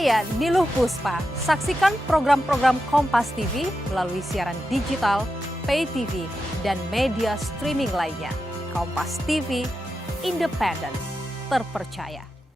Saya Niluh Puspa. Saksikan program-program Kompas TV melalui siaran digital, pay TV, dan media streaming lainnya. Kompas TV, independen, terpercaya.